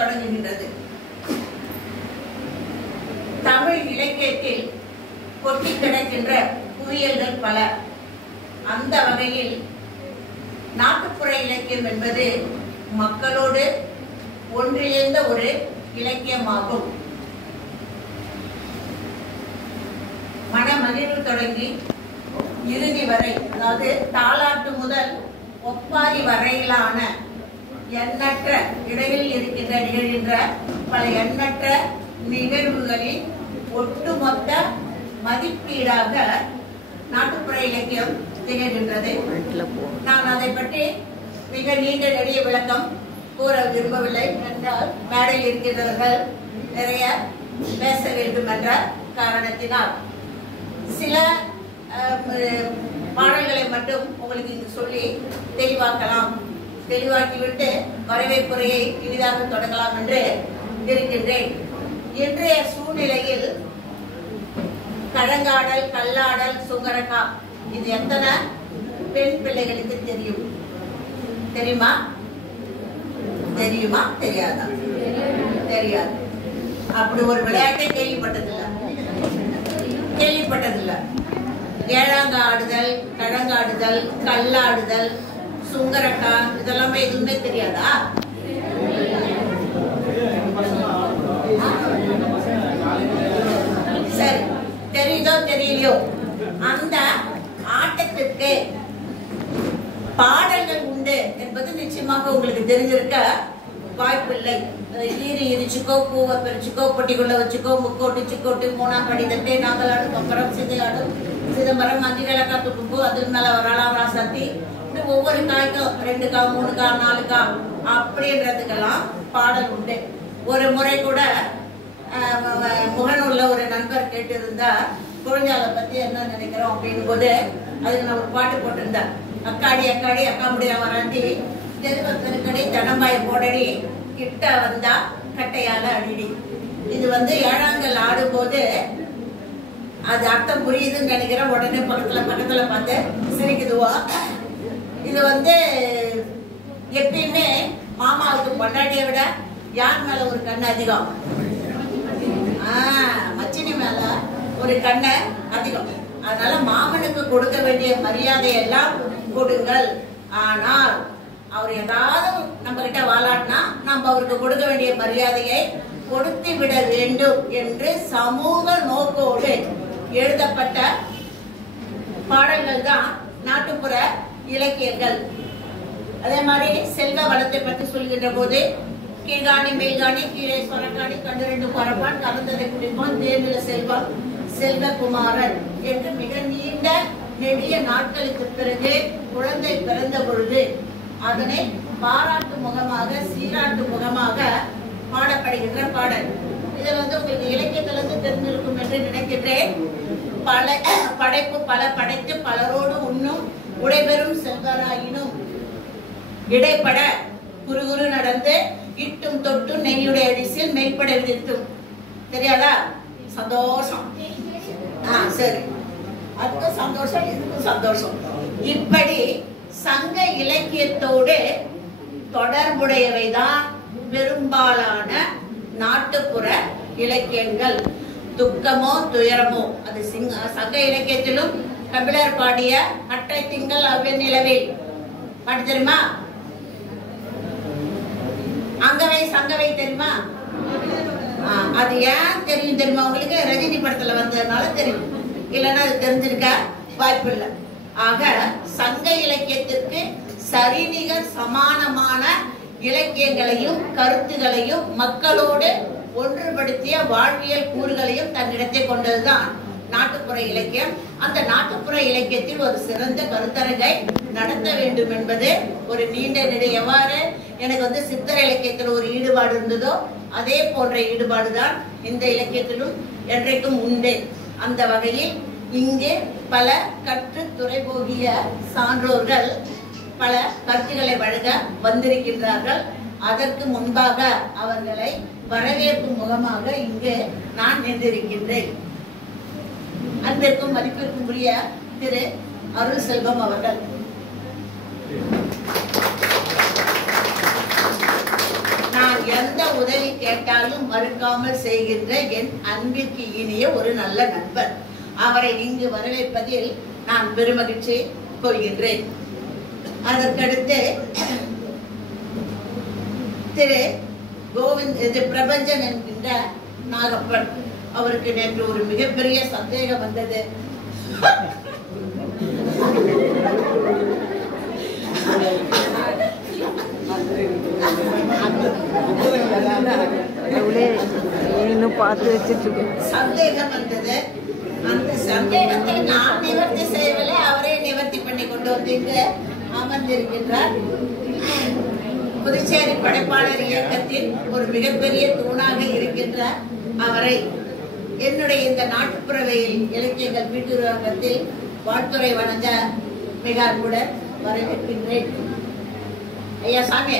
தொடங்குகின்றது. தமிழ் இலக்கியத்தில் கொட்டி கிடக்கின்ற குவியல்கள் பல. அந்த வகையில் நாட்டுப்புற இலக்கியம் என்பது மக்களோடு ஒன்றிணைந்த ஒரு இலக்கியமாகும். மனமகிழ்வு தொடங்கி இறுதி வரை, அதாவது தாலாட்டு முதல் ஒப்பாரி வரையிலான எண்ணற்ற இடையில் நிகழ்கின்ற பல எண்ணற்ற நிகழ்வுகளின் ஒட்டுமொத்த மதிப்பீடாக நாட்டுப்புற இலக்கியம் திகழ்கின்றது. நான் அதை பற்றி மிக நீண்ட நெடிய விளக்கம் கூற விரும்பவில்லை. என்றால் மேடையில் இருக்கின்றவர்கள் நிறைய பேச வேண்டும் என்ற காரணத்தினால் சில பாடல்களை மட்டும் உங்களுக்கு இங்கு சொல்லி தெளிவாக்கிவிட்டு வரவேற்புரையை இனிதாக தொடங்கலாம் என்று இருக்கின்றேன். இன்றைய சூழ்நிலையில் கழங்காடல், கல்லாடல், சுங்கரக்கா இது எத்தனை பெண் பிள்ளைகளுக்கு தெரியும்? தெரியுமா? தெரியாதா? தெரியாது. அப்படி ஒரு விளையாட்டை கேள்விப்பட்டதில்லை. ஏழாங்காடுதல், கழங்காடுதல், கல்லாடுதல், சுங்கரக்கா இதெல்லாமே எதுவுமே தெரியாதா? சரி, தெரியுதோ தெரியலையோ, அந்த ஆட்டத்திற்கு பாடல்கள் உண்டு என்பது நிச்சயமாக உங்களுக்கு தெரிஞ்சிருக்க வாய்ப்பில்லை. இரிச்சுக்கோ, பூவை பிரிச்சுக்கோ, பொட்டிக்குள்ள வச்சுக்கோ, முக்கோட்டு, சிக்கோட்டு, மூணாம் படி தட்டு, நாங்களாடு, பம்பரம், சிதையாடும், சிதம்பரம், அஞ்சு கிழக்கா, துப்பு, அது மேல வரலாம் ராசாத்தி, ஒவ்வொரு காய்க்கும் 2 கா 3 கா 4 கா அப்படின்றதுக்கெல்லாம் பாடல் உண்டு. ஒரு முறை கூட முகநூல்ல ஒரு நண்பர் கேட்டு இருந்தா குழந்தைகளை பத்தி என்ன நினைக்கிறோம் அப்படின்னு போது அதுக்கு நான் ஒரு பாட்டு போட்டிருந்தேன். அக்காடி அக்காடி அக்கா முடியா வராண்டி, தெருக்கடை தனம்பாய போடடி, கிட்ட வந்தா கட்டையால அடிடி. இது ஏழாங்கல் ஆடும்போது அது அர்த்தம் புரியுதுன்னு நினைக்கிறேன். உடனே பக்கத்துல பார்த்து சிரிக்குதுவா. இது எப்பயுமே மாமாவுக்கு பொண்டாட்டியை விட யார் மேல ஒரு கண்ணு அதிகம்? மச்சினி மேல ஒரு கண்ணு அதிகம். அதனால மாமனுக்கு கொடுக்க வேண்டிய மரியாதை எல்லாம் கொடுங்கள். ஆனால் அவர் ஏதாவது நம்ம கிட்ட வாழாட்டினா நம்ம அவருக்கு கொடுக்க வேண்டிய மரியாதையை கொடுத்து விட வேண்டும் என்று சமூக நோக்கோடு எழுதப்பட்ட பாடல்கள் தான் நாட்டுப்புற இலக்கியங்கள். அதே மாதிரி செல்வ வளத்தை பற்றி சொல்கின்ற போது கீழ்காணி மேல்காணி கீழே சொரக்காணி கண்டு 2 பரப்பான் கலந்ததை குடிப்பான் தேர்நில செல்வம் செல்வகுமாரன் என்று மிக நீண்ட நெடிய நாட்களுக்கு பிறகு குழந்தை பிறந்த பொழுது அதனை பாராட்டு முகமாக, சீராட்டு முகமாக பாடப்படுகின்ற பாடல். இதில் உங்களுக்கு இலக்கியத்திலிருந்து தெரிஞ்சிருக்கும் என்று நினைக்கின்றேன். படைப்பு பல படைத்து பலரோடு உண்ணும் உடைபெறும் செல்வராயினும் இடைப்பட குறுகுறு நடந்து இட்டும் தொட்டு நெய்யுடைய அடிசில் மெய்ப்பட விதித்தும். தெரியாதா? சந்தோஷம். சரி, அதுக்கும் சந்தோஷம், இதுக்கும் சந்தோஷம். இப்படி சங்க இலக்கியத்தோடு தொடர்புடையவைதான் பெரும்பாலான நாட்டுப்புற இலக்கியங்கள். துக்கமோ துயரமோ அது சங்க இலக்கியத்திலும் கபிலர் பாடிய அற்றை திங்கள் அவ்விநிலவில் பாட்டு தெரியுமா? அங்கவை சங்கவை தெரியுமா? அது ஏன் தெரியும் தெரியுமா உங்களுக்கு? ரஜினி படத்துல வந்ததுனால தெரியும், இல்லைன்னா அது தெரிஞ்சிருக்க வாய்ப்பு இல்லை. ஆக சங்க இலக்கியத்திற்கு சரிநிகர் சமானமான இலக்கியங்களையும் கருத்துகளையும் மக்களோடு ஒன்றுபடுத்திய வாழ்வியல் கூறுகளையும் தன்னிடத்தை கொண்டதுதான் நாட்டுப்புற இலக்கியம். அந்த நாட்டுப்புற இலக்கியத்தில் ஒரு சிறந்த கருத்தரங்கை நடத்த வேண்டும் என்பது ஒரு நீண்ட நெடு. எவ்வாறு எனக்கு சித்திர இலக்கியத்தில் ஒரு ஈடுபாடு இருந்ததோ அதே போன்ற ஈடுபாடுதான் இந்த இலக்கியத்திலும் என்றைக்கும் உண்டு. அந்த வகையில் இங்கே பல கற்று துறை போகிய சான்றோர்கள் பல கருத்துக்களை வழங்க வந்திருக்கின்றார்கள். அதற்கு முன்பாக அவர்களை வரவேற்பு முகமாக இங்கு நான் நின்றிருக்கின்றேன். அன்பிற்கும் மதிப்பிற்கும் உரிய திரு அருள் செல்வம் அவர்கள். நான் எந்த உதவி கேட்டாலும் மறுக்காமல் செய்கின்ற என் அன்பிற்கு இனிய ஒரு நல்ல நண்பர். அவரை இங்கு வரவேற்பதில் நான் பெருமகிழ்ச்சி கொள்கின்றேன். அதற்கடுத்து திரு கோவிந்த் பிரபஞ்சன் என்கின்ற நாகப்பன் அவருக்கு நேற்று ஒரு மிகப்பெரிய சந்தேகம் வந்தது. சந்தேகம் வந்தது. அந்த சந்தேகத்தை நான் நிவர்த்தி செய்யவில்லை, அவரே நிவர்த்தி பண்ணி கொண்டு வந்து இங்கு அமர்ந்திருக்கின்றார். புதுச்சேரி படைப்பாளர் இயக்கத்தில் ஒரு மிகப்பெரிய தூணாக இருக்கின்ற அவரை என்னுடைய இந்த நாட்டுப்புறவையில் இலக்கியங்கள் வீட்டுருவகத்தில் வாழ்த்துறை வழங்க மிக அன்புடன் வரவேற்கின்றேன். ஐயா சாமி